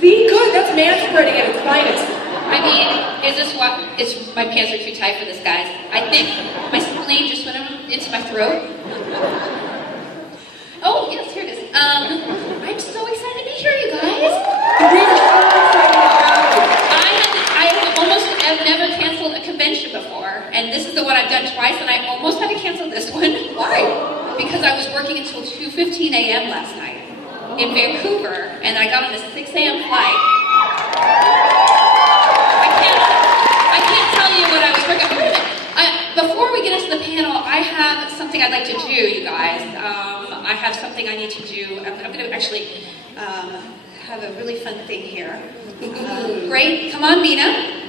See, good, that's manspreading at its finest. I mean, is this what? My pants are too tight for this, guys. I think my spleen just went into my throat. Oh, yes, here it is. I'm so excited to be here, you guys. I've never canceled a convention before, and this is the one I've done twice, and I almost had to cancel this one. Why? Because I was working until 2:15 a.m. last night in Vancouver, and I got on a 6 a.m. flight. I can't tell you what I was working on. Wait a minute. Before we get into the panel, I have something I'd like to do, you guys. I have something I need to do. I'm going to actually have a really fun thing here. Great. Come on, Mina.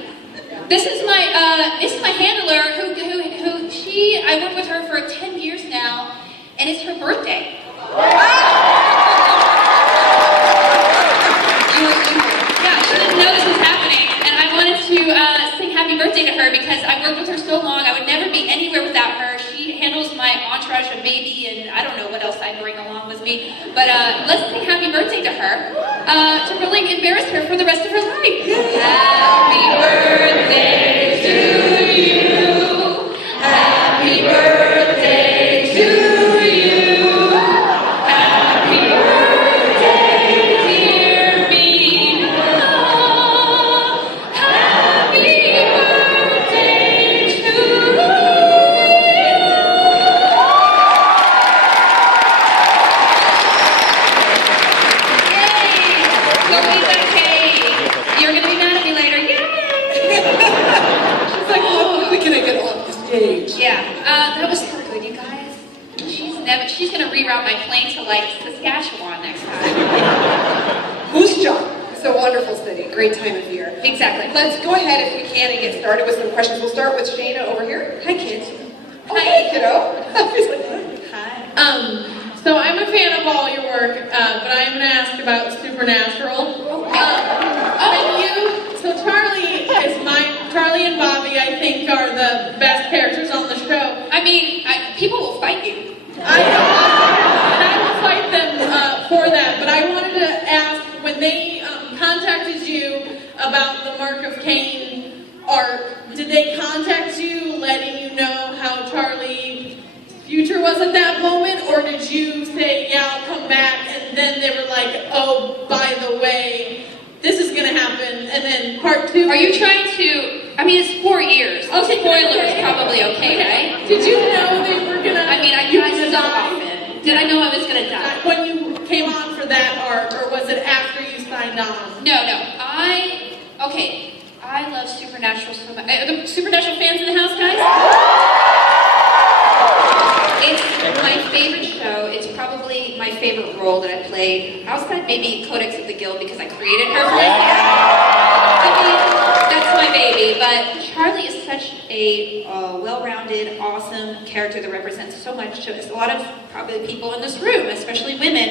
This is my handler who I worked with her for 10 years now, and it's her birthday. Yeah, she didn't know this was happening, and I wanted to sing happy birthday to her because I worked with her so long. I would never be anywhere without her. She handles my entourage of baby, and I don't know what else I bring along with me. But let's sing happy birthday to her to really embarrass her for the rest of her life. Happy birthday to you. Happy birthday to you. Happy birthday, dear Mina. Happy birthday to you. You're gonna be mad at me later. Yay! She's like, how quickly can I get off the stage? Yeah, that was so good, you guys. She's gonna reroute my plane to like Saskatchewan next time. Moose Jaw. It's a wonderful city. Great time of year. Exactly. Let's go ahead if we can and get started with some questions. We'll start with Shayna over here. Hi, kids. Oh, Hi. hey, kiddo. Hi. So I'm a fan of all your work, but I'm going to ask about Supernatural. Charlie and Bobby, I think, are the best characters on the show. I mean, people will fight you. I will fight them for that, but I wanted to ask, when they contacted you about the Mark of Cain art, did they contact you letting you know how Charlie's future was at that moment, or did you say, yeah, I'll come back, and then they were like, oh, by the way, this is going to happen, and then part 2... Are you trying to... I mean, it's 4 years. Oh, spoiler is probably okay, right? Did you know they were going to... I mean, I died so often. Did I know I was going to die? When you came on for that art, or was it after you signed on? No. I love Supernatural so much. Are the Supernatural fans in the house, guys? It's my favorite show. It's probably my favorite role that I played. Outside maybe Codex of the Guild because I created her for it. I mean, that's my baby. But Charlie is such a well-rounded, awesome character that represents so much to us. A lot of probably people in this room, especially women.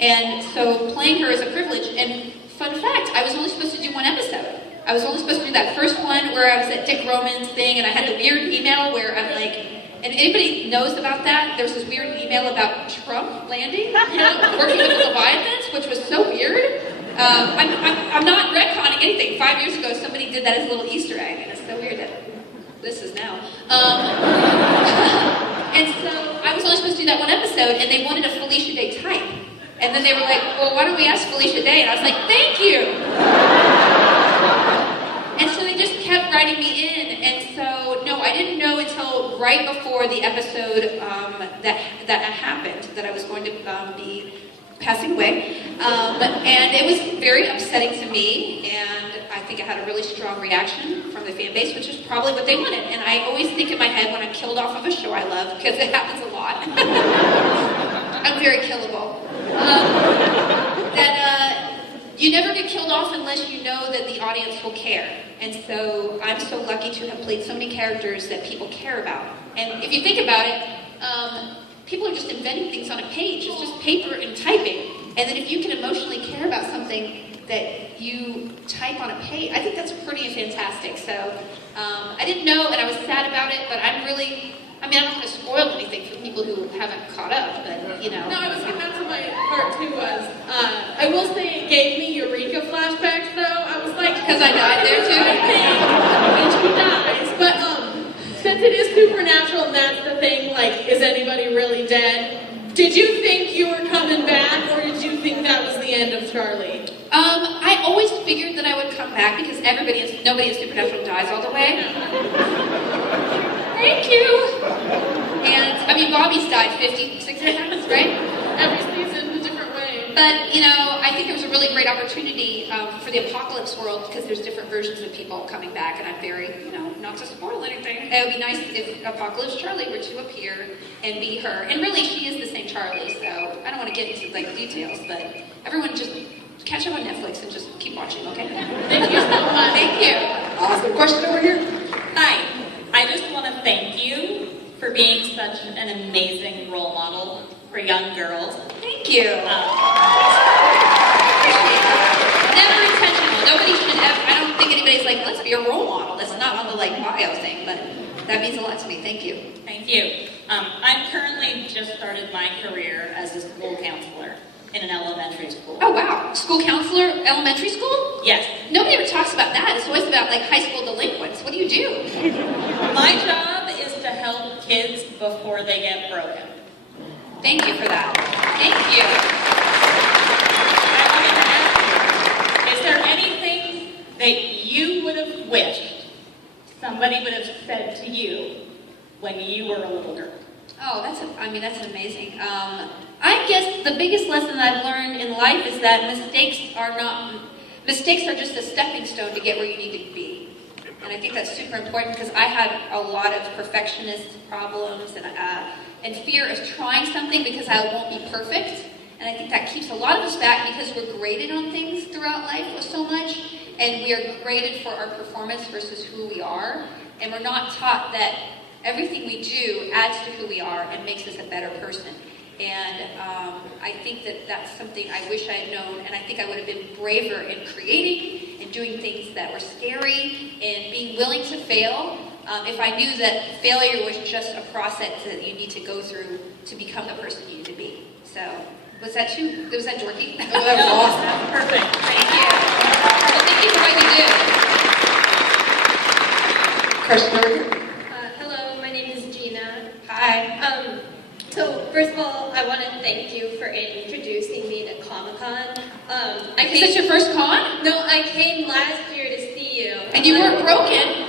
And so playing her is a privilege. And fun fact, I was only supposed to do 1 episode. I was only supposed to do that first one where I was at Dick Roman's thing and I had the weird email where I'm like, and anybody knows about that, there was this weird email about Trump landing, working with the Leviathans, which was so weird. I'm not retconning anything. 5 years ago, somebody did that as a little Easter egg, and it's so weird that this is now. And so I was only supposed to do that 1 episode, and they wanted a Felicia Day type. And then they were like, well, why don't we ask Felicia Day? And I was like, thank you! And so they just kept writing me in, and so, no, I didn't know until right before the episode that happened, that I was going to be passing away. And it was very upsetting to me, and I think I had a really strong reaction from the fan base, which is probably what they wanted. And I always think in my head when I'm killed off of a show I love, because it happens a lot. I'm very killable. You never get killed off unless you know that the audience will care. And so I'm so lucky to have played so many characters that people care about. And if you think about it, people are just inventing things on a page. It's just paper and typing. And then if you can emotionally care about something that you type on a page, I think that's pretty fantastic. So I didn't know, and I was sad about it, but I'm not going to spoil anything for people who haven't caught up, but, you know. No, that's what my part 2 was. I will say it gave me Eureka Because I died there too. And she dies. But since it is supernatural and that's the thing, like, is anybody really dead? Did you think you were coming back, or did you think that was the end of Charlie? I always figured that I would come back because nobody in Supernatural dies all the way. Thank you. And I mean, Bobby's died 56 times, right? Every season a different way. But you know, I think there was a really great opportunity for the apocalypse world because there's different versions of people coming back, and I'm very, not to spoil anything. It would be nice if Apocalypse Charlie were to appear and be her. And really, she is the same Charlie, so I don't want to get into like details, but everyone just catch up on Netflix and just keep watching, okay? Thank you so much. Thank you. Awesome. Question over here. Hi, I just want to thank you for being such an amazing role model for young girls. Thank you. Never intentional. Nobody should ever, I don't think anybody's like, let's be a role model. That's not on the like bio thing, but that means a lot to me. Thank you. Thank you. I've currently just started my career as a school counselor in an elementary school. Oh wow. School counselor, elementary school? Yes. Nobody ever talks about that. It's always about like high school delinquents. What do you do? My job is to help kids before they get broken. Thank you for that. Thank you. I wanted to ask you, is there anything that you would have wished somebody would have said to you when you were a little girl? Oh, that's amazing. I guess the biggest lesson that I've learned in life is that mistakes are just a stepping stone to get where you need to be. And I think that's super important because I had a lot of perfectionist problems and fear of trying something because I won't be perfect. And I think that keeps a lot of us back because we're graded on things throughout life so much. And we are graded for our performance versus who we are. And we're not taught that everything we do adds to who we are and makes us a better person. And I think that that's something I wish I had known, and I think I would have been braver in creating and doing things that were scary and being willing to fail if I knew that failure was just a process that you need to go through to become the person you need to be. So, was that dorky? Oh, that was awesome. Perfect. Thank you. Well, thank you for what you do. Question over here. Hello, my name is Gina. Hi. So first of all, I want to thank you for introducing me to Comicon. Is this your first con? No, I came last year to see you. And you weren't broken.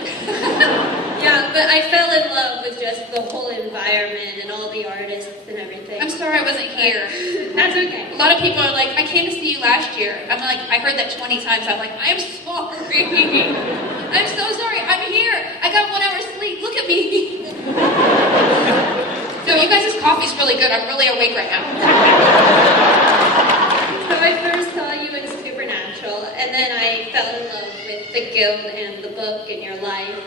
Yeah, but I fell in love with just the whole environment and all the artists and everything. I'm sorry I wasn't here. That's okay. A lot of people are like, I came to see you last year. I'm like, I heard that 20 times. I'm like, I'm sorry. I'm so sorry. I'm here. I got 1 hour sleep. Look at me. No, you guys' coffee's really good. I'm really awake right now. So I first saw you in Supernatural, and then I fell in love with the guild and the book and your life.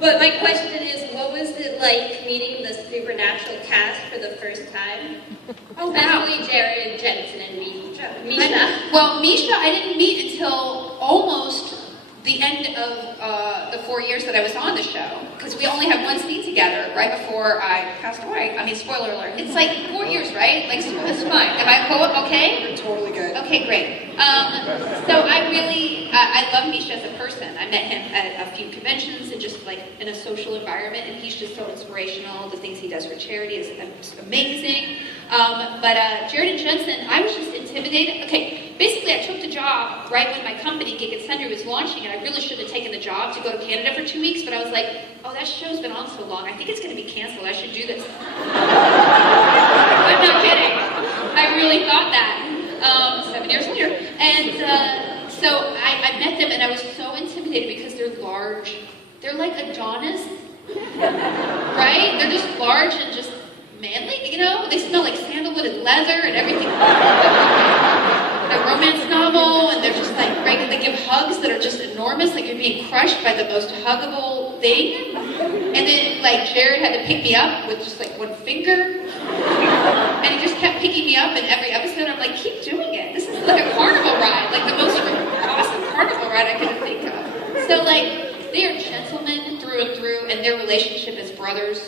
But my question is, what was it like meeting the Supernatural cast for the first time? Oh, wow. Especially Jared, Jensen, and Misha. Well, Misha, I didn't meet until almost the end of the 4 years that I was on the show, because we only had one scene together right before I passed away. I mean, spoiler alert. It's like 4 years, right? Like, it's fine. Am I okay? You're totally good. Okay, great. So I love Misha as a person. I met him at a few conventions and just like in a social environment, and he's just so inspirational. The things he does for charity is amazing. But Jared and Jensen, I was just intimidated. Okay, basically I took the job right when my company, Gig and Sundry, was launching, and I really should have taken the job to go to Canada for 2 weeks, but I was like, oh, that show's been on so long, I think it's going to be canceled. I should do this. I'm not kidding. I really thought that 7 years later. And so I met them, and I was so intimidated because they're large. They're like Adonis, right? They're just large and just manly, you know? They smell like sandalwood and leather and everything. A romance novel, and they're just like, right, they give hugs that are just enormous, like you're being crushed by the most huggable thing. And then, like, Jared had to pick me up with just like one finger. And he just kept picking me up in every episode. I'm like, keep doing it. This is like a carnival ride, like the most awesome carnival ride I could think of. So, like, they are gentlemen through and through, and their relationship as brothers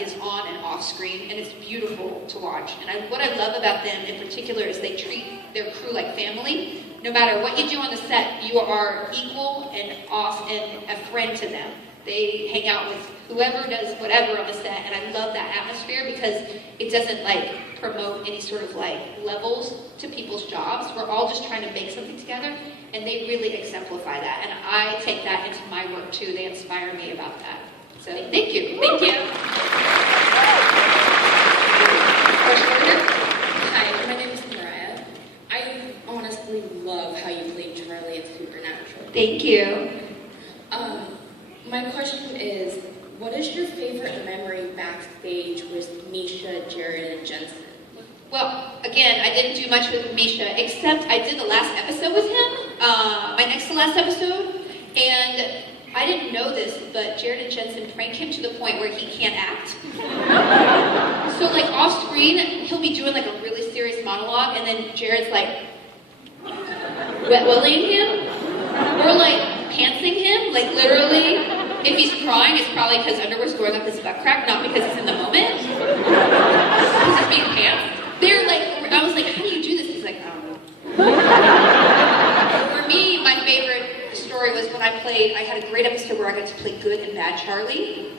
is on and off screen, and it's beautiful to watch. And what I love about them in particular is they treat their crew like family. No matter what you do on the set, you are equal and a friend to them. They hang out with whoever does whatever on the set, and I love that atmosphere because it doesn't like promote any sort of like levels to people's jobs. We're all just trying to make something together, and they really exemplify that. And I take that into my work too. They inspire me about that. So thank you. Thank you. Question over here? Hi, my name is Mariah. I honestly love how you played Charlie in Supernatural. Thank you. My question is, what is your favorite memory backstage with Misha, Jared, and Jensen? Well, again, I didn't do much with Misha, except I did the last episode with him, my next to last episode, and I didn't know this, but Jared and Jensen prank him to the point where he can't act. So, like, off screen, he'll be doing, like, a really serious monologue, and then Jared's, like, wet-willing him, or, like, pantsing him, like, literally. If he's crying, it's probably because underwear's going up his butt crack, not because it's in the moment. Because it's being pants. They're like, I was like, how do you do this? He's like, For me, my favorite story was when I had a great episode where I got to play good and bad Charlie,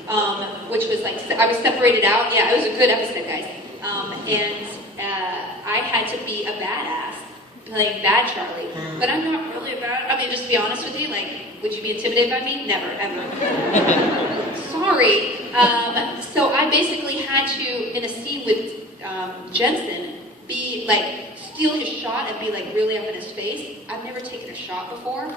which was like, I was separated out. Yeah, it was a good episode, guys. I had to be a badass, playing bad Charlie. But I'm not really a bad, I mean, just to be honest with you, like, would you be intimidated by me? Never, ever. Sorry. So I basically had to, in a scene with Jensen, be like, steal his shot and be like really up in his face. I've never taken a shot before.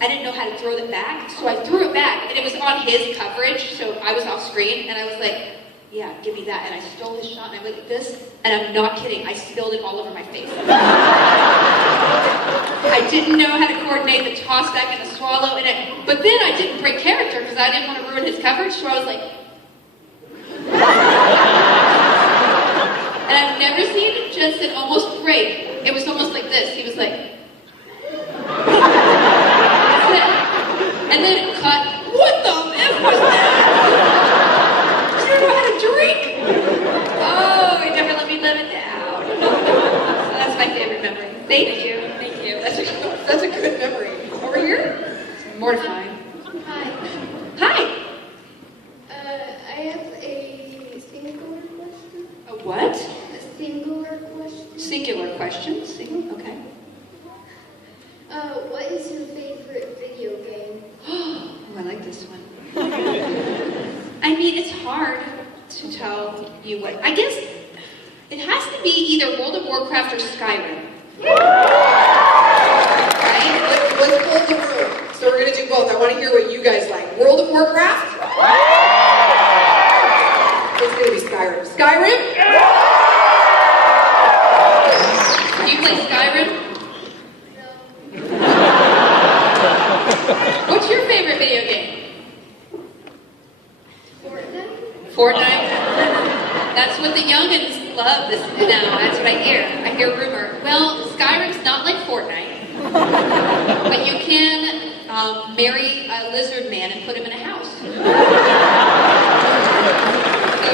I didn't know how to throw it back, so I threw it back, and it was on his coverage, so I was off screen, and I was like, yeah, give me that. And I stole his shot, and I went like this, and I'm not kidding, I spilled it all over my face. I didn't know how to coordinate the toss back and the swallow, but then I didn't break character because I didn't want to ruin his coverage, so I was like, and I've never seen Jensen almost break. It was almost like this. He was like, and then it cut. What the F was that? I don't know how to drink. Oh, he never let me live it down. So that's my favorite memory. Thank you. Thank you. That's a good memory. Over here? Mortifying. Hi. Hi. I have a singular question. A what? A singular question. Singular question. Okay. What is your favorite video game? Oh, I like this one. I mean, it's hard to tell you what. I guess it has to be either World of Warcraft or Skyrim. Right? Let's pull the room. So we're going to do both. I want to hear what you guys like. World of Warcraft? It's going to be Skyrim. Skyrim? Do you play Skyrim? What's your favorite video game? Fortnite? That's what the youngins love this now. That's what I hear. I hear rumor. Well, Skyrim's not like Fortnite. But you can marry a lizard man and put him in a house. So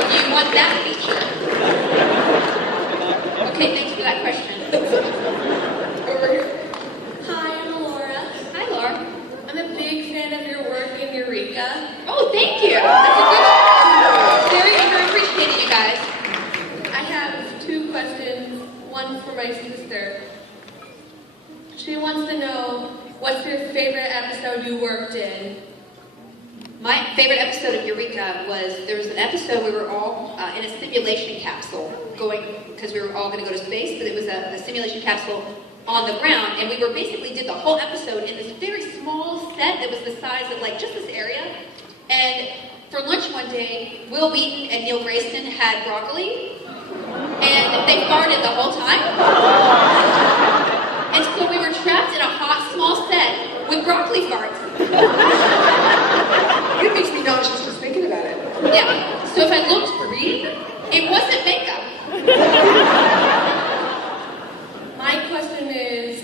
do you want that feature? Okay, thanks for that question. Over here. Hi, I'm Laura. Hi, Laura. I'm a big fan of your work in Eureka. Oh, thank you. That's a good, very underappreciated, you guys. I have two questions, one for my sister. She wants to know, what's your favorite episode you worked in? My favorite episode of Eureka was, there was an episode we were all in a simulation capsule going, because we were all going to go to space, but it was a simulation capsule on the ground, and we were basically did the whole episode in this very small set that was the size of like just this area. And for lunch one day, Will Wheaton and Neil Grayson had broccoli, and they farted the whole time. And so we were trapped in a hot, small set with broccoli farts. It makes me nauseous just thinking about it. Yeah, so if I looked green, it wasn't makeup. My question is,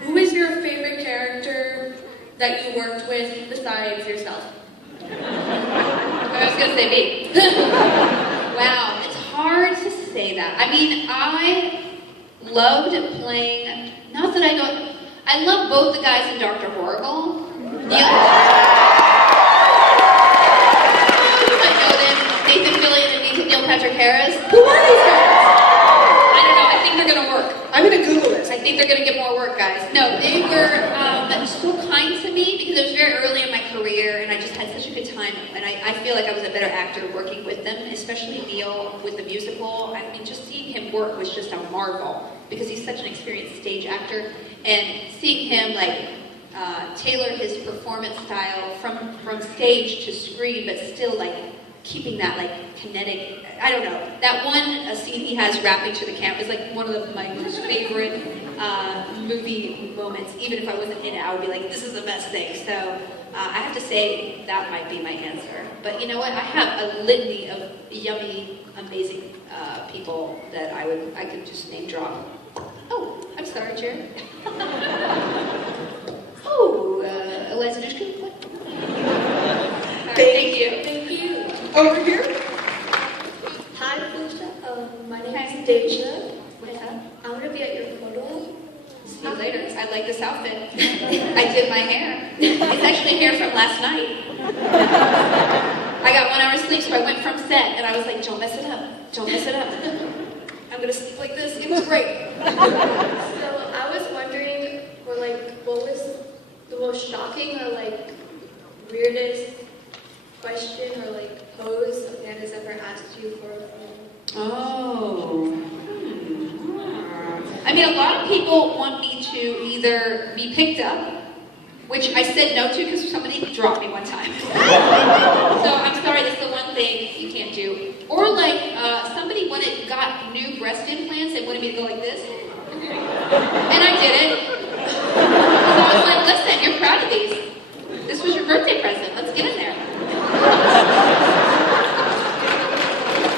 who is your favorite character that you worked with besides yourself? I was gonna say me. Wow, it's hard to say that. I mean, I loved playing, not that I love both the guys in Dr. Horrible. You might know them, Nathan Fillion and Neil Patrick Harris. Who are these guys? I don't know, I think they're gonna work. I'm gonna Google this. I think they're gonna get more work, guys. No, they were so kind to me because it was very early in my career and I just had such a good time. And I feel like I was a better actor working with them, especially Neil with the musical. I mean, just seeing him work was just a marvel because he's such an experienced stage actor. And seeing him tailor his performance style from stage to screen, but still keeping that kinetic, I don't know. That one scene he has rapping to the camera is one of my most favorite movie moments. Even if I wasn't in it, I would be like, this is the best thing. So I have to say that might be my answer. But you know what? I have a litany of yummy, amazing people that I could just name drop. Oh, I'm sorry, Jared. Eliza Dushku? What? All right, thank you. Thank you. Over here? Hi, Felicia. My name Hi. is Deja. What's up? I'm going to be at your photo. See you later. I like this outfit. I did my hair. It's actually hair from last night. I got 1 hour sleep, so I went from set, and I was like, don't mess it up. Don't mess it up. I'm going to sleep like this. It was great. So I was wondering, what was the most shocking or weirdest question or pose a fan has ever asked you for a photo? Oh. I mean, a lot of people want me to either be picked up, which I said no to because somebody dropped me one time. So I'm sorry, that's the one thing you can't do. Or somebody got new breast implants and wanted me to go like this. And I did it. So I was like, listen, you're proud of these. This was your birthday present. Let's get in there.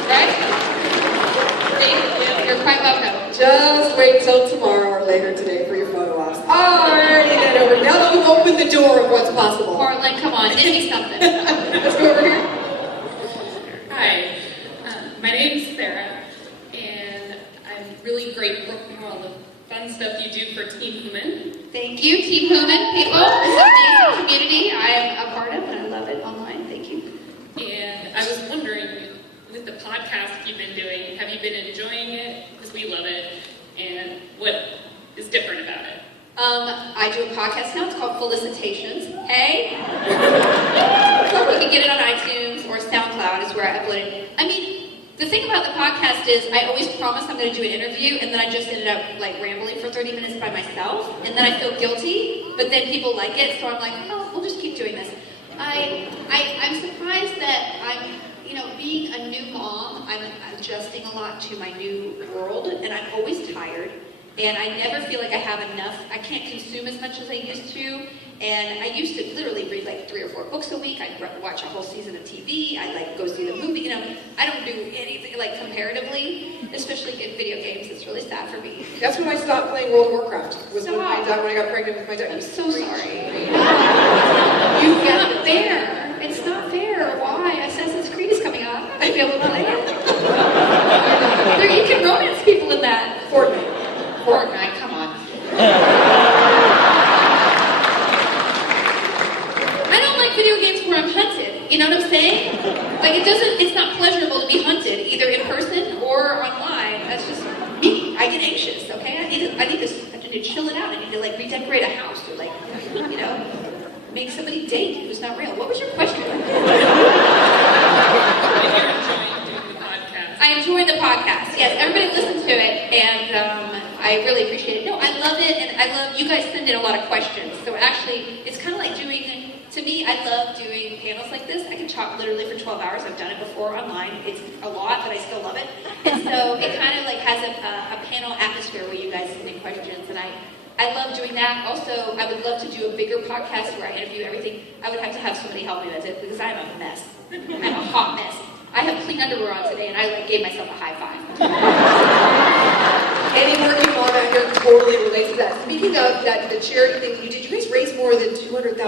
Right? You're quite welcome. Just wait till tomorrow or later today for your photo ops. Alrighty then, over. Now don't open the door of what's possible. Portland, come on, give me something. Let's go over here. Hi, my name's Sarah, and I'm really grateful for all the fun stuff you do for Team Human. Thank you, Team Human people. It's an amazing community I am a part of, and I love it online. Thank you. And I was wondering, with the podcast you've been doing, have you been enjoying it? Because we love it. And what is different about it? I do a podcast now. It's called Felicitations. Hey. You can get it on iTunes or SoundCloud is where I upload it. I mean, the thing about the podcast is I always promise I'm going to do an interview, and then I just ended up rambling for 30 minutes by myself, and then I feel guilty, but then people like it, so I'm like, oh, we'll just keep doing this. I'm surprised that I'm, being a new mom, I'm adjusting a lot to my new world, and I'm always tired, and I never feel like I have enough. I can't consume as much as I used to, and I used to literally read 3 or 4 books a week. I'd watch a whole season of TV. I'd go see the movie. I don't do anything comparatively, especially in video games. It's really sad for me. That's when I stopped playing World of Warcraft. Was when I got pregnant with my daughter. I'm so sorry. You It's not fair. It's not fair. Why? Assassin's Creed is coming up. I'd be able to play it. You can romance people in that. Fortnite, come on. I don't like video games where I'm hunted. You know what I'm saying? It's not pleasurable to be hunted, either in person or online. That's just me. I get anxious, okay? I need to chill it out. I need to redecorate a house or make somebody date who's not real. What was your question? I enjoy the podcast. Yes, everybody listens to it, and I really appreciate it. No, I love it, and I love, you guys send in a lot of questions. So actually, it's kind of like doing, to me, I love doing panels like this. I can talk literally for 12 hours. I've done it before online. It's a lot, but I still love it. And so it kind of has a panel atmosphere where you guys send in questions, and I love doing that. Also, I would love to do a bigger podcast where I interview everything. I would have to have somebody help me with it because I'm a mess. I'm a hot mess. I have clean underwear on today, and I gave myself a high five. Any working mom out here totally relates to that. Speaking of that, the charity thing you did, you guys raised more than $200,000.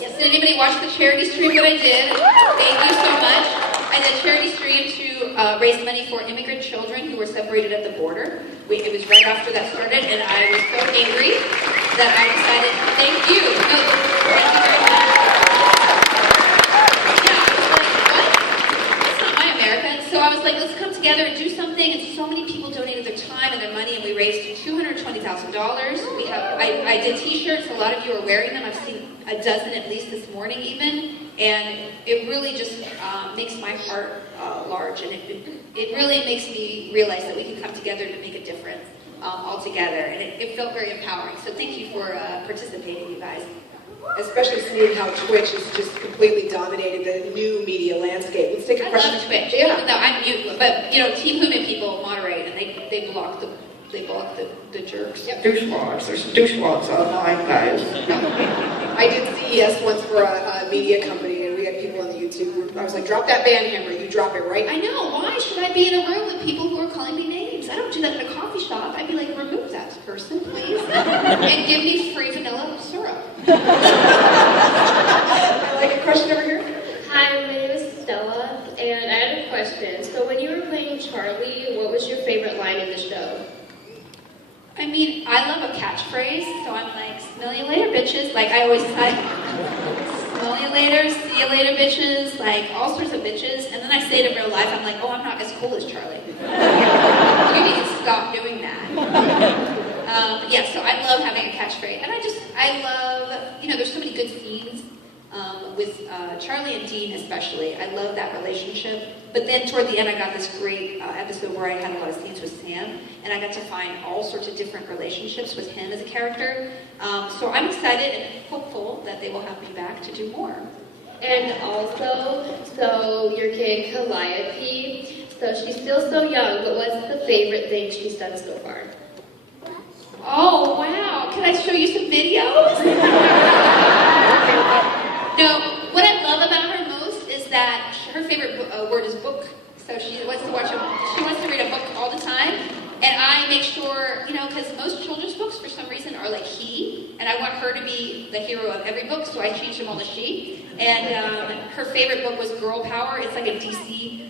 Yes, did anybody watch the charity stream that I did? Thank you so much. I did a charity stream to raise money for immigrant children who were separated at the border. It was right after that started, and I was so angry that I decided, thank you. No, thank you very much. Yeah, I was like, what? That's not my America. So I was like, let's come together and do something, and so many people donated their time and their money, and we raised $220,000. I did t-shirts, a lot of you are wearing them. I've seen a dozen at least this morning even, and it really just makes my heart large, and it really makes me realize that we can come together to make a difference all together, and it felt very empowering. So thank you for participating, you guys. Especially seeing how Twitch has just completely dominated the new media landscape. Let's take a question. I love Twitch. Yeah. No, I'm mute, but Team Human people moderate, and they block the jerks. Yep. Douchewads. There's douchewads online, guys. I did CES once for a media company, and we had people on the YouTube. I was like, drop that band hammer. You drop it right. I know. Why should I be in a room with people who are calling me names? I don't do that in a coffee shop. I'd be like, remove that person, please, and give me free vanilla syrup. I like a question over here. Hi, my name is Stella, and I had a question. So when you were playing Charlie, what was your favorite line in the show? I mean, I love a catchphrase, so I'm like, smell you later, bitches. Like, I always say, smell you later, see you later, bitches, like, all sorts of bitches. And then I say it in real life, I'm like, oh, I'm not as cool as Charlie. You need to stop doing that. Yeah, so I love having a catchphrase. And I love, there's so many good scenes with Charlie and Dean especially. I love that relationship. But then toward the end, I got this great episode where I had a lot of scenes with Sam, and I got to find all sorts of different relationships with him as a character. So I'm excited and hopeful that they will have me back to do more. And also, so your kid Calliope, so she's still so young, but what's the favorite thing she's done so far? Oh, wow. Can I show you some videos? No, what I love about her most is that her favorite word is book. So she wants to read a book all the time. And I make sure, because most children's books for some reason are like he, and I want her to be the hero of every book, so I change them all to she. And her favorite book was Girl Power. It's like a DC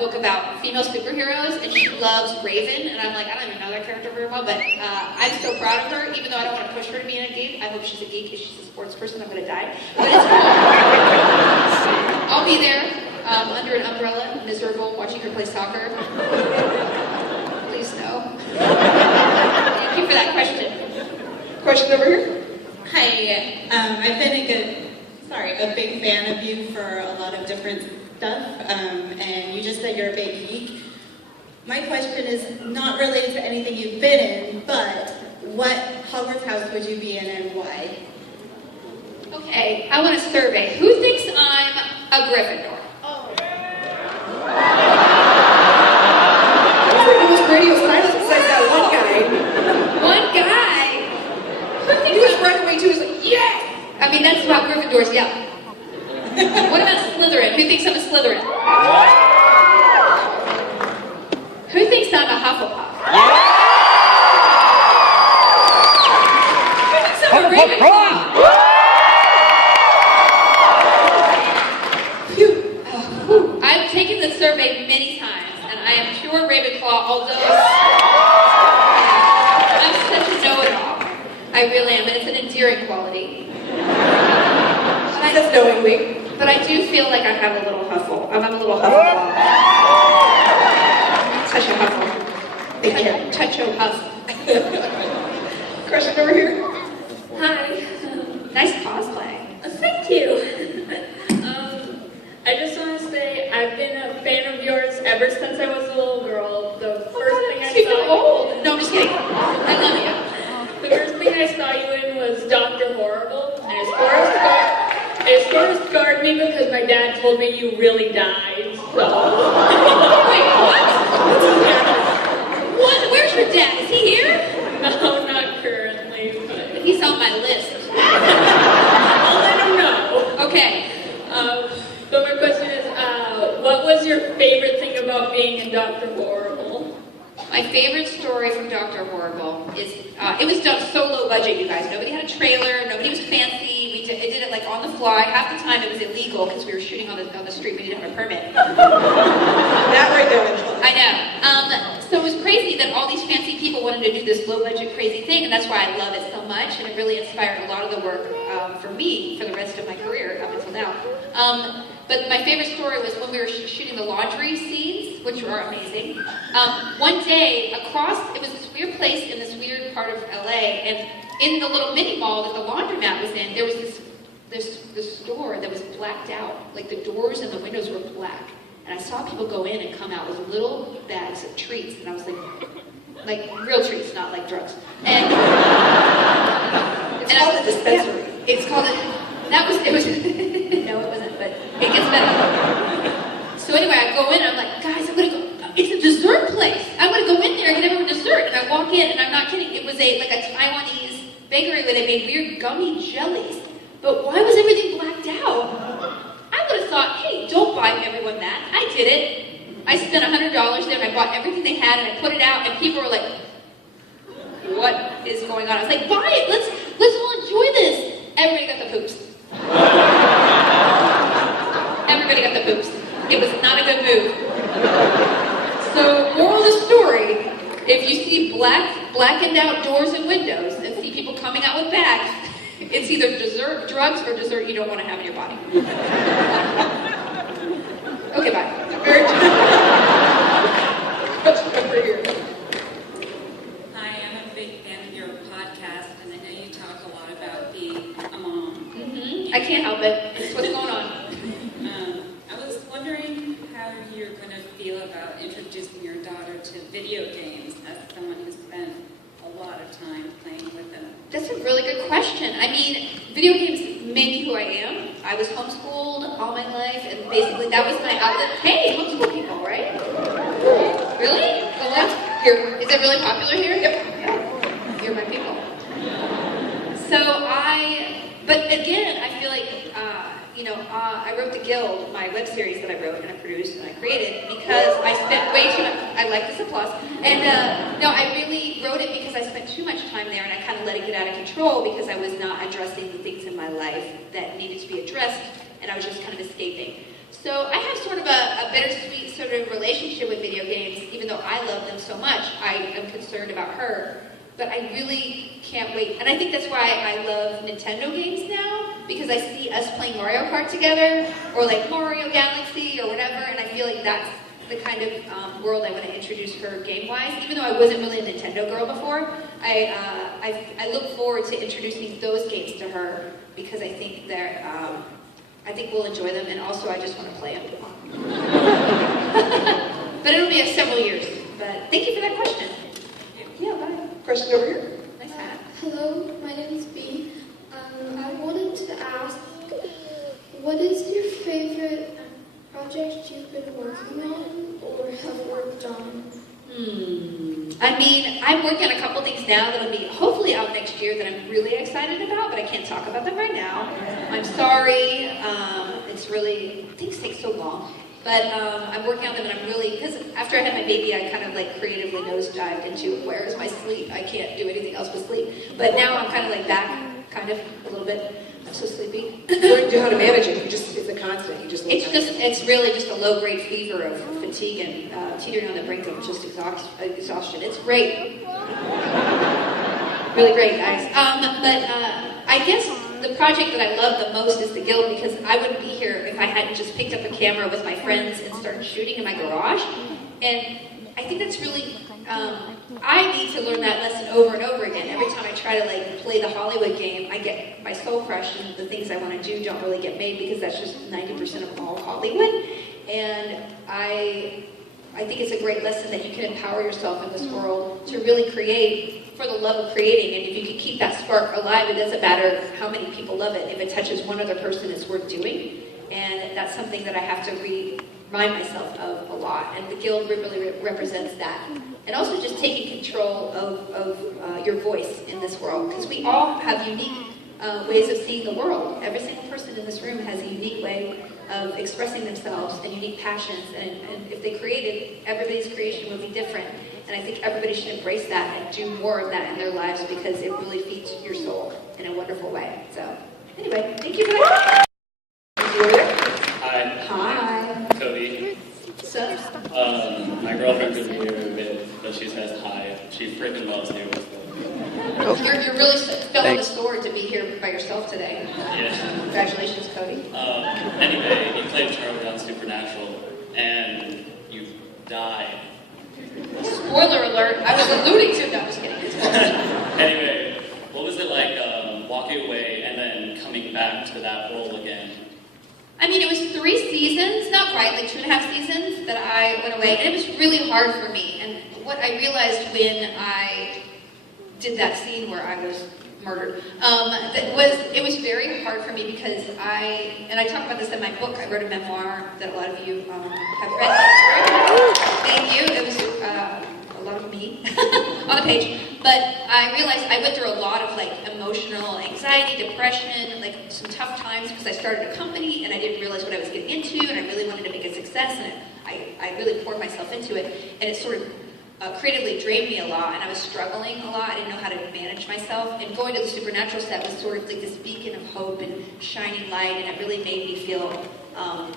book about female superheroes, and she loves Raven. And I'm like, I don't even know that character very well, but I'm so proud of her, even though I don't want to push her to be a geek. I hope she's a geek. If she's a sports person, I'm going to die. But it's cool. I'll be there under an umbrella, miserable, watching her play soccer. Please no. Thank you for that question. Question over here. Hi, I've been a big fan of you for a lot of different stuff, and you just said you're a big geek. My question is not related to anything you've been in, but what Hogwarts house would you be in and why? Okay, I want a survey. Who thinks I'm a Gryffindor? It was radio silence besides that one guy. One guy? Who thinks He was right away too. He was like, yes! I mean, that's how Gryffindors yell. What about Slytherin? Who thinks I'm a Slytherin? Who thinks I'm a Hufflepuff? Who thinks I'm a Ravenclaw? I've taken the survey many times, and I am pure Ravenclaw, although I'm such a know-it-all. I really am, and it's an endearing quality. That's knowingly. But I do feel like I have a little hustle. I'm a little Hufflepuff. Such a hustle. Touch a hustle. Question over here. Hi. Nice cosplay. Thank you. I just want to say I've been a fan of yours ever since I was a little girl. The first thing I saw you old. No, I'm just kidding. I love you. The first thing I saw you in was Dr. Horrible, and it sort of scarred me because my dad told me you really died. So. Wait, what? What? Where's your dad? Is he here? No, not currently, but he's on my list. I'll let him know. Okay. So my question is, what was your favorite thing about being in Dr. Horrible? My favorite story from Dr. are horrible. It was done so low budget, you guys. Nobody had a trailer. Nobody was fancy. It did it like on the fly. Half the time it was illegal because we were shooting on the street. We didn't have a permit. That right there. I know. So it was crazy that all these fancy people wanted to do this low budget crazy thing, and that's why I love it so much. And it really inspired a lot of the work for me for the rest of my career up until now. But my favorite story was when we were shooting the laundry scenes, which were amazing. One day, it was this weird place in this weird part of LA, and in the little mini mall that the laundromat was in, there was this store that was blacked out. Like the doors and the windows were black. And I saw people go in and come out with little bags of treats, and I was like real treats, not like drugs. And It's called a dispensary. It's called it. It was. No, it wasn't, but it gets better. So anyway, I go in and I'm like, guys, I'm gonna go. It's a dessert place. I'm gonna go in there and get everyone dessert. And I walk in, and I'm not kidding. It was a Taiwanese bakery where they made weird gummy jellies. But why was everything blacked out? I would have thought, hey, don't buy everyone that. I did it. I spent $100 there, and I bought everything they had, and I put it out, and people were like, what is going on? I was like, buy it. Let's all enjoy this. Everybody got the poops. Everybody got the poops. It was not a good move. So, moral of the story, if you see blackened out doors and windows and see people coming out with bags, it's either dessert, drugs, or dessert you don't want to have in your body. Okay, bye. Very over here. Hi, I'm a big fan of your podcast, and I know you talk a lot about being a mom. Mm-hmm. I can't help it. It's what's going on. I was wondering how you're going to feel about introducing your daughter to video games as someone who spent a lot of time playing with them. That's a really good question. I mean, video games made me who I am. I was homeschooled all my life, and basically that was my outlet. Hey, homeschool people, right? Really? Here. Is it really popular here? Yep. Yeah. You're my people. But again, I feel like, I wrote The Guild, my web series that I wrote and I produced and I created because I spent way too much, I like this applause, and I really wrote it because I spent too much time there and I kind of let it get out of control because I was not addressing the things in my life that needed to be addressed, and I was just kind of escaping. So I have sort of a bittersweet sort of relationship with video games. Even though I love them so much, I am concerned about her. But I really can't wait. And I think that's why I love Nintendo games now, because I see us playing Mario Kart together, or like Mario Galaxy, or whatever, and I feel like that's the kind of world I want to introduce her game-wise. Even though I wasn't really a Nintendo girl before, I look forward to introducing those games to her, because I think that I think we'll enjoy them, and also I just want to play them. But it'll be several years. But thank you for that question. Yeah, bye. Question over here. Nice hat. Hello, my name is B. I wanted to ask, what is your favorite project you've been working on or have worked on? I mean, I'm working on a couple things now that'll be hopefully out next year that I'm really excited about, but I can't talk about them right now. I'm sorry. Things take so long. But I'm working on them, and I'm really, because after I had my baby, I kind of like creatively nosedived into where is my sleep? I can't do anything else but sleep. But now I'm kind of like back, kind of a little bit. I'm so sleepy. Learn how to manage it. It's a constant. It's really just a low-grade fever of fatigue and teetering on the brink of just exhaustion. It's great. Really great, guys. I guess the project that I love the most is The Guild, because I wouldn't be here if I hadn't just picked up a camera with my friends and started shooting in my garage. And I think that's really, I need to learn that lesson over and over again. Every time I try to play the Hollywood game, I get my soul crushed, and the things I want to do don't really get made, because that's just 90% of all Hollywood. And I think it's a great lesson that you can empower yourself in this world to really create for the love of creating, and if you can keep that spark alive, it doesn't matter how many people love it. If it touches one other person, it's worth doing, and that's something that I have to remind myself of a lot, and The Guild really represents that. And also just taking control of your voice in this world, because we all have unique ways of seeing the world. Every single person in this room has a unique way of expressing themselves and unique passions, and if they created, everybody's creation would be different. And I think everybody should embrace that and do more of that in their lives because it really feeds your soul in a wonderful way. So, anyway, thank you for that. Hi. Hi. Cody. So, My girlfriend couldn't hear a bit, but she says hi. She freaking loves you. you're really spelling the sword to be here by yourself today. Yeah. Congratulations, Cody. Anyway, you played Charlie on Supernatural, and you died. Spoiler alert, I was alluding to, no, I'm just kidding. Anyway, what was it like walking away and then coming back to that role again? I mean, it was 3 seasons, not quite, like 2.5 seasons that I went away, and it was really hard for me. And what I realized when I did that scene where I was murdered, it was very hard for me because I talk about this in my book. I wrote a memoir that a lot of you have read. Thank you. It was a lot of me on a page. But I realized I went through a lot of like emotional anxiety, depression, like some tough times because I started a company and I didn't realize what I was getting into and I really wanted to make a success and I really poured myself into it and it sort of creatively drained me a lot and I was struggling a lot. I didn't know how to manage myself and going to the Supernatural set was sort of like this beacon of hope and shining light and it really made me feel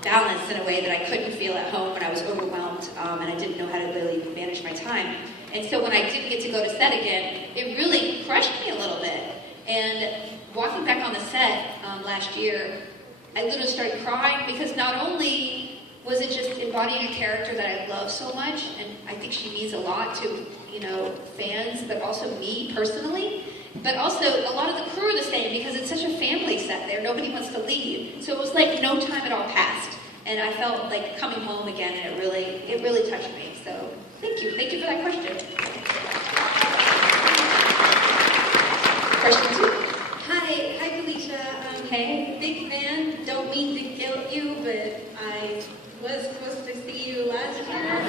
balanced in a way that I couldn't feel at home when I was overwhelmed and I didn't know how to really manage my time. And so when I did get to go to set again, it really crushed me a little bit. And walking back on the set last year, I literally started crying because not only was it just embodying a character that I love so much, and I think she means a lot to, fans, but also me personally, but also a lot of the crew are the same because it's such a family set there. Nobody wants to leave. So it was like no time at all passed. And I felt like coming home again, and it really touched me. So thank you for that question. Question 2. Hi, Felicia. Hey. Big fan. Don't mean to guilt you, but I was supposed to see you last year.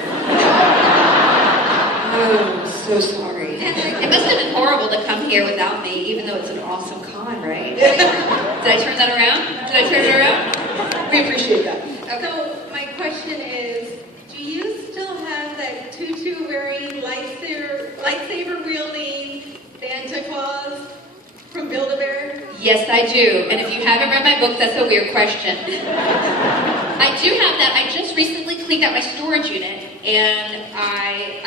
Oh, so sorry. It must have been horrible to come here without me, even though it's an awesome con, right? Did I turn that around? Did I turn it around? We appreciate that. Okay. So my question is, do you still have that tutu-wearing, lightsaber wielding Santa Claus from Build-A-Bear? Yes, I do. And if you haven't read my book, that's a weird question. I do have that. I just recently cleaned out my storage unit, and I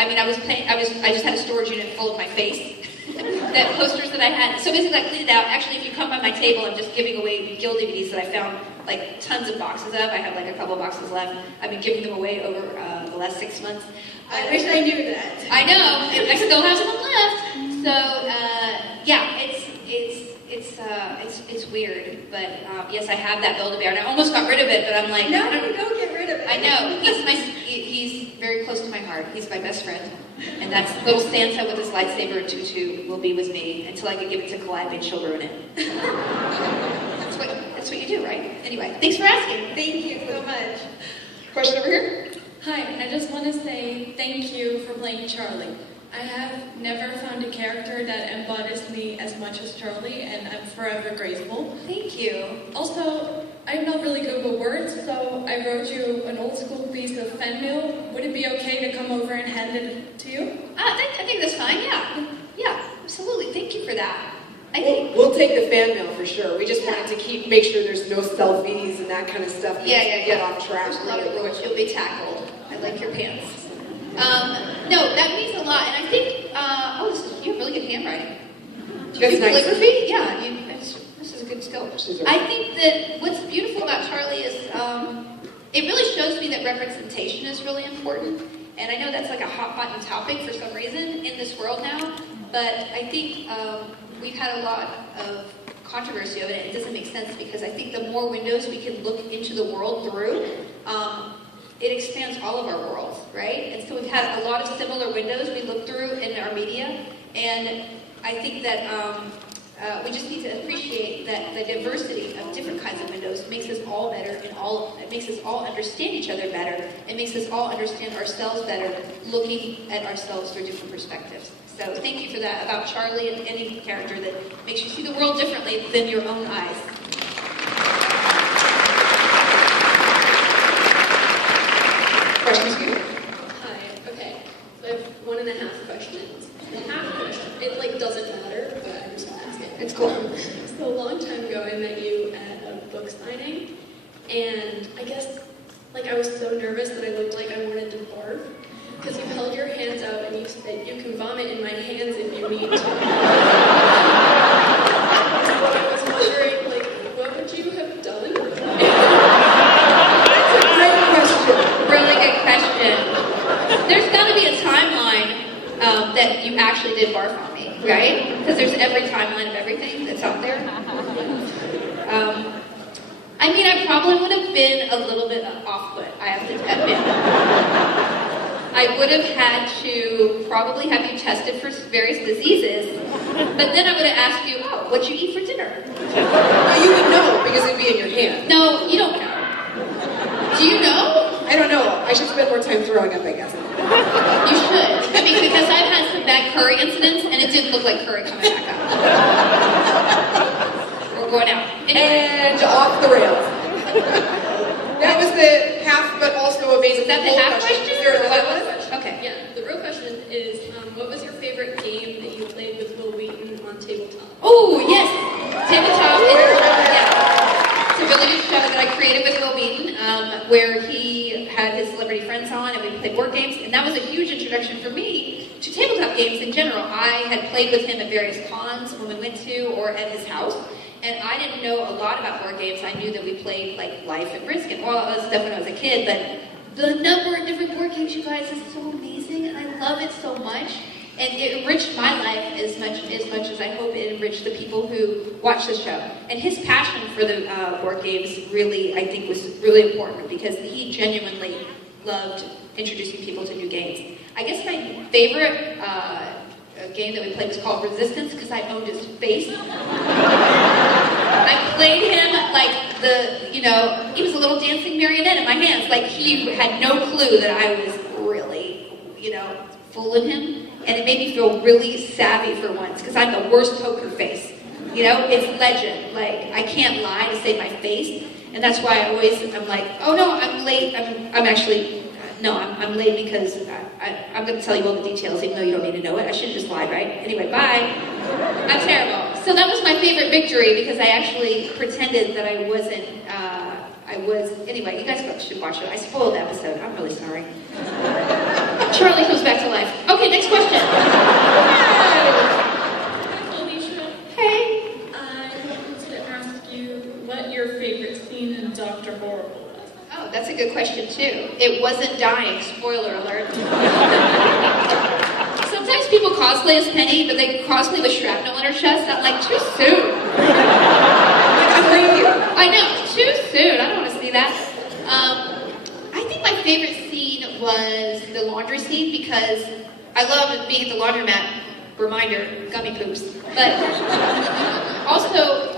just had a storage unit full of my face. That posters that I had. So basically, I cleaned it out. Actually, if you come by my table, I'm just giving away Guild DVDs that I found like tons of boxes of. I have like a couple of boxes left. I've been giving them away over the last 6 months. I wish I knew that. I know, and I still have some left. So yeah, it's weird, but yes, I have that Build-A-Bear, and I almost got rid of it, but I'm like, no, don't get rid of it. I know he's very close to my heart. He's my best friend, and that's little Santa with his lightsaber and tutu will be with me until I can give it to Calliope and she'll ruin it. That's what you do, right? Anyway, thanks for asking. Thank you so much. Question over here. Hi, I just want to say thank you for playing Charlie. I have never found a character that embodies me as much as Charlie, and I'm forever grateful. Thank you. Also, I'm not really good with words, so I wrote you an old school piece of fan mail. Would it be okay to come over and hand it to you? I think that's fine, yeah. Yeah, absolutely. Thank you for that. We'll take the fan mail for sure. We just wanted to make sure there's no selfies and that kind of stuff. Yeah. Get off track. There's a lot of rules. You'll be tackled. I like your pants. No, that means a lot, and I think, you have really good handwriting. Do you do calligraphy? Yeah, this is a good skill. I think that what's beautiful about Charlie is, it really shows me that representation is really important, and I know that's like a hot button topic for some reason in this world now, but I think we've had a lot of controversy of it, and it doesn't make sense because I think the more windows we can look into the world through, it expands all of our worlds, right? And so we've had a lot of similar windows we look through in our media, and I think that we just need to appreciate that the diversity of different kinds of windows makes us all better, and it makes us all understand each other better. It makes us all understand ourselves better, looking at ourselves through different perspectives. So thank you for that about Charlie and any character that makes you see the world differently than your own eyes. Hi, okay. So I have 1.5 It's cool. So a long time ago, I met you at a book signing, and I guess I was so nervous that I looked like I wanted to barf, because you held your hands out and you said, "You can vomit in my hands if you need to." I was wondering, what would you have done? That's a great question. Really good question. There's got to be a timeline that you actually did barf on me, right? Because there's every timeline of everything that's out there. I mean, I probably would have been a little bit off-put, I have to admit. I would have had to probably have you tested for various diseases, but then I would have asked you, oh, what'd you eat for dinner? Well, you would know because it'd be in your hand. No, you don't know. Do you know? I don't know. I should spend more time throwing up, I guess. You should. I mean, because I've had some bad curry incidents, and it didn't look like curry coming back up. We're going out. Anyway. And off the rails. That was the half, but also amazing. Is that the half question? Is there Or another what one? was? Okay. Yeah, the real question is, what was your favorite game that you played with Will Wheaton on tabletop? Oh, yes. Tabletop is it's a really good show that I created with Will Wheaton, where he had his celebrity friends on and we played board games, and that was a huge introduction for me to tabletop games in general. I had played with him at various cons when we went to or at his house, and I didn't know a lot about board games. I knew that we played Life and Risk, and well, that was stuff when I was a kid, but the number of different board games, you guys, is so amazing, and I love it so much. And it enriched my life as much as I hope it enriched the people who watch the show. And his passion for the board games really, I think, was really important because he genuinely loved introducing people to new games. I guess my favorite game that we played was called Resistance because I owned his face. I played him he was a little dancing marionette in my hands. He had no clue that I was really, fooling him. And it made me feel really savvy for once, because I'm the worst poker face. It's legend. I can't lie to save my face. And that's why I'm like, oh no, I'm late. I'm late because I'm going to tell you all the details, even though you don't need to know it. I should just lie, right? Anyway, bye. I'm terrible. So that was my favorite victory, because I actually pretended that I wasn't, anyway, you guys should watch it. I spoiled the episode. I'm really sorry. Charlie comes back to life. Okay, next question. Felicia. Hey. I wanted to ask you what your favorite scene in Dr. Horrible was. Oh, that's a good question, too. It wasn't dying, spoiler alert. Sometimes people cosplay as Penny, but they cosplay with shrapnel in her chest. I'm like, too soon. I'm with you. I know, too soon. I don't want to see that. I think my favorite scene was the laundry scene because I loved being at the laundromat. Reminder, gummy poops. But also,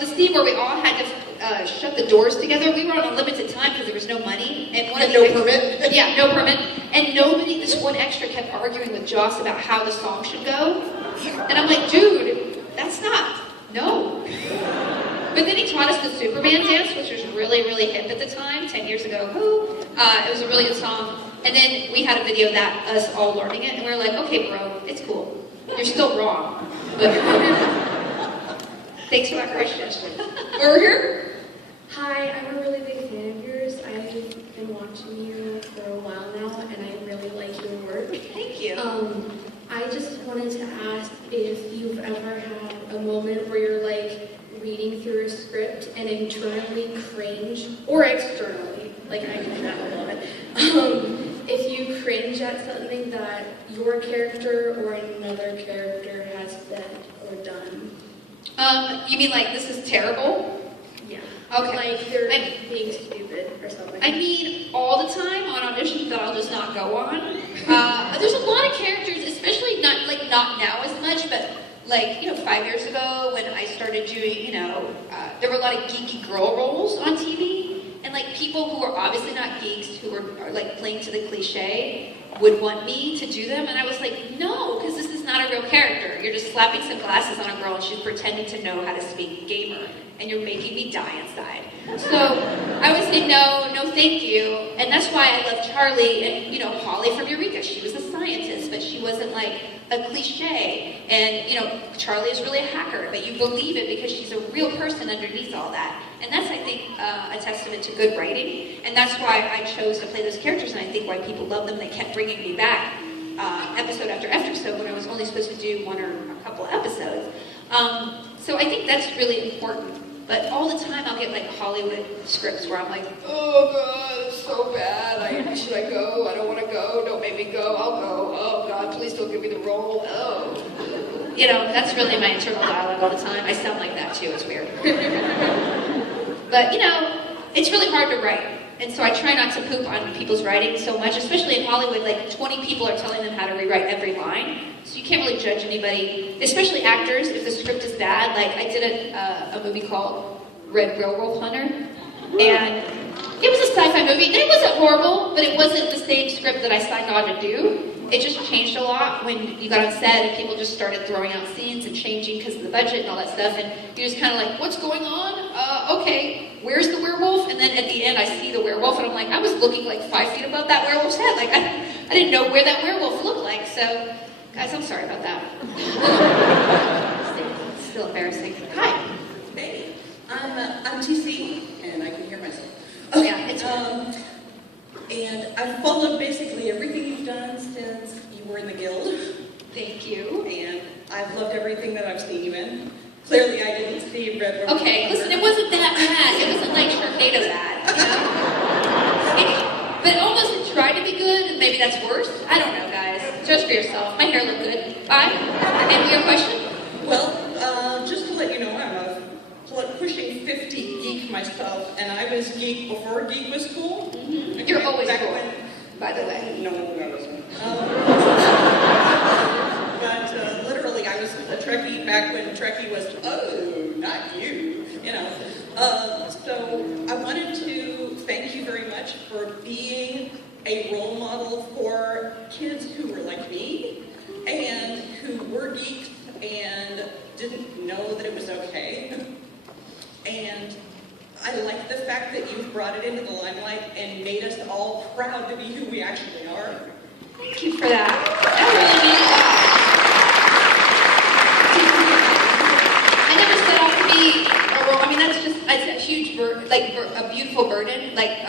the scene where we all had to shut the doors together. We were on a limited time because there was no money. And no permit? Yeah, no permit. And this one extra kept arguing with Joss about how the song should go. And I'm like, dude, that's not, no. But then he taught us the Superman dance, which was really, really hip at the time, 10 years ago. It was a really good song. And then we had a video of that, us all learning it, and we were like, okay, bro, it's cool. You're still wrong. But thanks for that question. Over here? Hi, I'm a really big fan of yours. I've been watching you for a while now, and I really like your work. Thank you. I just wanted to ask if you've ever had a moment where you're reading through a script and internally cringe, or externally, I do that a lot. If you cringe at something that your character or another character has said or done. You mean this is terrible? Yeah. Okay. They're being stupid or something. I mean, all the time on auditions that I'll just not go on. There's a lot of characters, especially not now as much, but 5 years ago when I started doing, there were a lot of geeky girl roles on TV, and people who are obviously not geeks, who are playing to the cliche, would want me to do them, and I was like, no, because this is not a real character. You're just slapping some glasses on a girl and she's pretending to know how to speak gamer, and you're making me die inside. So I would say no, thank you, and that's why I love Charlie and, Holly from Eureka. She was a scientist, but she wasn't a a cliche. And, you know, Charlie is really a hacker, but you believe it because she's a real person underneath all that. And that's, I think, a testament to good writing. And that's why I chose to play those characters, and I think why people love them. They kept bringing me back episode after episode when I was only supposed to do one or a couple episodes. So I think that's really important. But all the time I'll get like Hollywood scripts where I'm like, oh God, it's so bad. Should I go? I don't want to go. Don't make me go. I'll go. Oh God, please don't give me the role. Oh. You know, that's really my internal dialogue all the time. I sound like that too. It's weird. But, you know, it's really hard to write. And so I try not to poop on people's writing so much, especially in Hollywood. Like 20 people are telling them how to rewrite every line. So you can't really judge anybody, especially actors, if the script is bad. Like I did a movie called Red Werewolf Hunter. And it was a sci-fi movie. And it wasn't horrible, but it wasn't the same script that I signed on to do. It just changed a lot when you got on set and people just started throwing out scenes and changing because of the budget and all that stuff. And you're just kind of like, what's going on? Okay, where's the werewolf? And then at the end I see the werewolf and I'm like, I was looking like 5 feet above that werewolf's head. Like I didn't know where that werewolf looked like. So, guys, I'm sorry about that. Still embarrassing. Hi. Hey, I'm TC and I can hear myself. Oh yeah, it's and I've followed basically everything you've done since you were in the guild. Thank you. And I've loved everything that I've seen you in. Clearly I didn't see Red Werewolf. Okay, listen, it wasn't that bad. It wasn't like Sharknado bad, you know? But almost it tried to be good, and maybe that's worse. I don't know, guys. Judge for yourself. My hair looked good. Bye. And your question? Well, just to let you know, I'm a pushing 50 geek myself, and I was geek before geek was cool. Mm-hmm. You're always cool, by the way. No, that wasn't. But literally, I was a Trekkie back when Trekkie was, oh, not you, you know. So I wanted to thank you very much for being a role model for kids who were like me and who were geeks and didn't know that it was okay. And I like the fact that you've brought it into the limelight and made us all proud to be who we actually are. Thank you for that. That really means a lot. I never set out to be a role. I mean, that's just it's a huge, a beautiful burden. Like,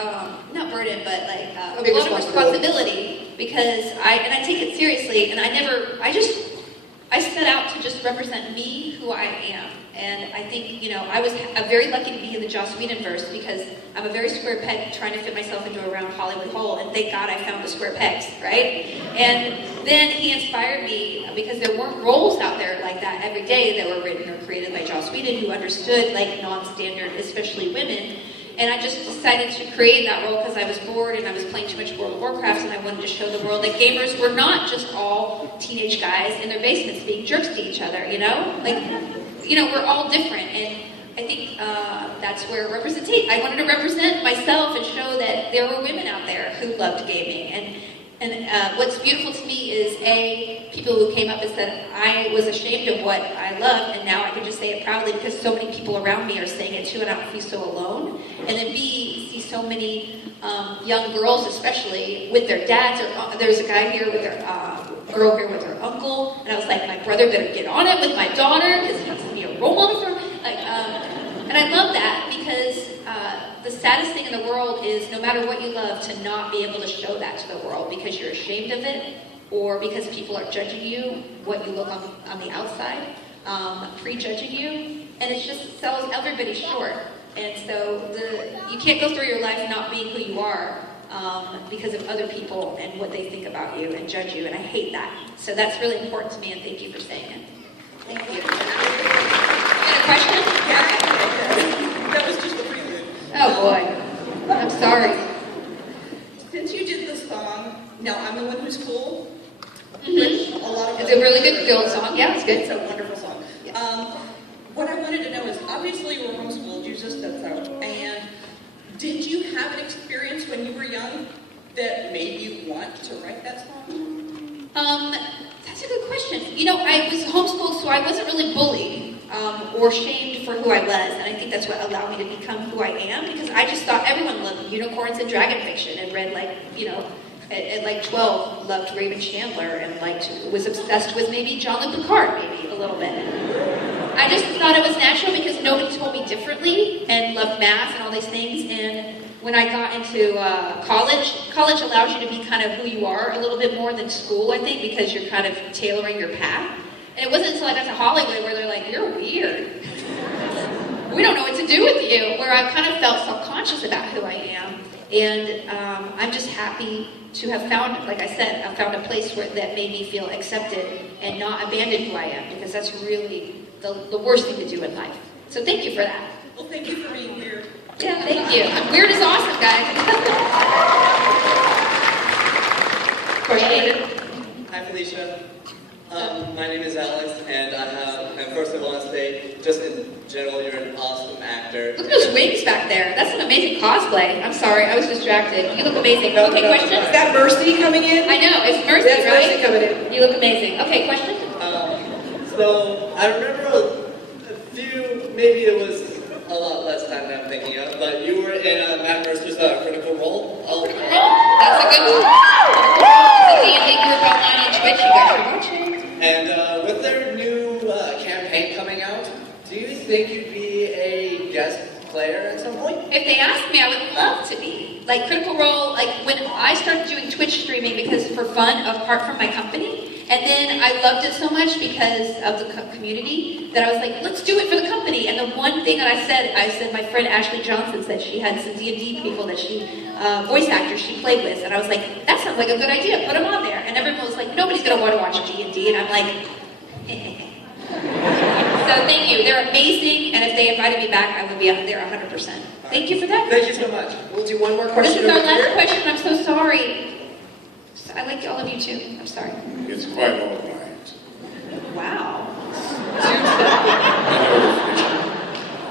not burden, but like a lot of responsibility because I take it seriously. And I set out to just represent me, who I am. And I think, you know, I was very lucky to be in the Joss Whedon-verse because I'm a very square peg trying to fit myself into a round Hollywood hole, and thank God I found the square pegs, right? And then he inspired me because there weren't roles out there like that every day that were written or created by Joss Whedon who understood, like, non-standard, especially women. And I just decided to create that role because I was bored and I was playing too much World of Warcraft, and I wanted to show the world that gamers were not just all teenage guys in their basements being jerks to each other, you know? Like, you know, we're all different, and I think that's where I wanted to represent myself and show that there were women out there who loved gaming. And what's beautiful to me is, people who came up and said I was ashamed of what I loved, and now I can just say it proudly because so many people around me are saying it too, and I don't feel so alone. And then B, see so many young girls, especially with their dads. There's a guy here with their girl here with her uncle, and I was like, my brother better get on it with my daughter because he needs to be a role model for her. And I love that because the saddest thing in the world is no matter what you love, to not be able to show that to the world because you're ashamed of it or because people are judging you, what you look on the outside, prejudging you, and it just sells everybody short. And so you can't go through your life not being who you are because of other people and what they think about you and judge you, and I hate that. So that's really important to me, and thank you for saying it. Thank you. You got a question? Yeah, that was just a prelude. Oh boy, I'm sorry. Since you did the song, now I'm the one who's cool, Mm-hmm. which a lot of It's a really good guild song. Yeah, it's good. It's a wonderful song. What I wanted to know is, obviously you were homeschooled, you just said so, and did you have an experience when you were young that made you want to write that song? That's a good question. You know, I was homeschooled, so I wasn't really bullied or shamed for who I was, and I think that's what allowed me to become who I am, because I just thought everyone loved unicorns and dragon fiction and read, like, you know, at like 12, loved Raven Chandler and was obsessed with maybe Jean-Luc Picard, maybe a little bit. I just thought it was natural because nobody told me differently, and loved math and all these things. And when I got into college allows you to be kind of who you are a little bit more than school, I think, because you're kind of tailoring your path. And it wasn't until I got to Hollywood where they're like, you're weird. We don't know what to do with you, where I kind of felt self-conscious about who I am. And I'm just happy to have found, like I said, I found a place that made me feel accepted and not abandon who I am, because that's really the worst thing to do in life. So thank you for that. Well, thank you for being weird. Yeah, thank you. Weird is awesome, guys. Hi, Felicia. My name is Alex, and first of all, I want to say, just in general, you're an awesome actor. Look at those wings back there. That's an amazing cosplay. I'm sorry, I was distracted. You look amazing. Okay, question? Is that Mercy coming in? I know, it's Mercy, That's right? Mercy coming in. You look amazing. Okay, question? So, I remember a few, maybe it was a lot less time than I'm thinking of, but you were in Matt Mercer's Critical Role. Oh, that's a good one. It's a D&D group online on Twitch. You guys are watching. And with their new campaign coming out, do you think you'd be a guest player at some point? If they asked me, I would love to be. Like Critical Role, like when I started doing Twitch streaming because for fun, apart from my company, and then I loved it so much because of the community that I was like, let's do it for the company. And the one thing that I said my friend Ashley Johnson said she had some D&D people that voice actors she played with, and I was like, that sounds like a good idea, put them on there. And everyone was like, nobody's gonna want to watch D&D, and I'm like, So thank you, they're amazing, and if they invited me back, I would be there 100%. Thank you for that. Thank you so much. We'll do one more question. This is our last question, I'm so sorry. I like all of you too, I'm sorry. It's quite all right. Wow.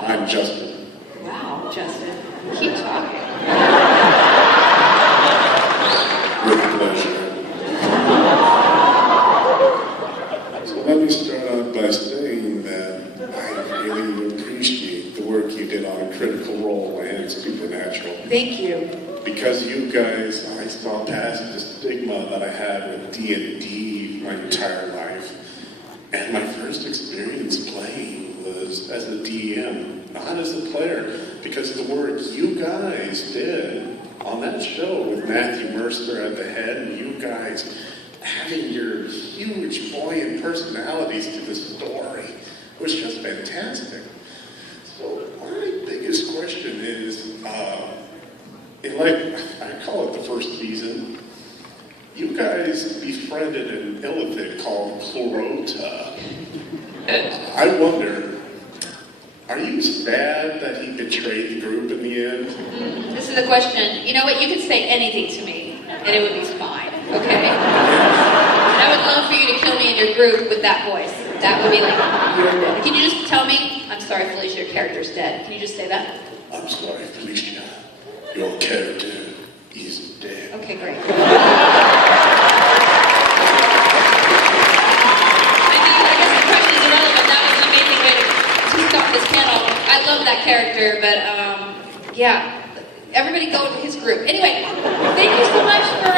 I'm Justin. Wow, Justin. Keep talking. With pleasure. So let me start out by saying that I really appreciate the work you did on Critical Role and Supernatural. Thank you. Because you guys, I saw past the stigma that I had with D&D my entire life. And my first experience playing was as a DM, not as a player. Because of the work you guys did on that show with Matthew Mercer at the head, and you guys having your huge, buoyant personalities to the story was just fantastic. So my biggest question is, I call it the first season, you guys befriended an illithid called Chlorota. I wonder, are you sad that he betrayed the group in the end? This is a question. You know what? You can say anything to me, and it would be fine, okay? And I would love for you to kill me in your group with that voice. That would be like, can you just tell me, I'm sorry, Felicia, your character's dead. Can you just say that? I'm sorry, Felicia. Your character is dead. Okay, great. I guess the question is irrelevant. That was an amazing way to start this panel. I love that character, but yeah, everybody go to his group. Anyway, thank you so much for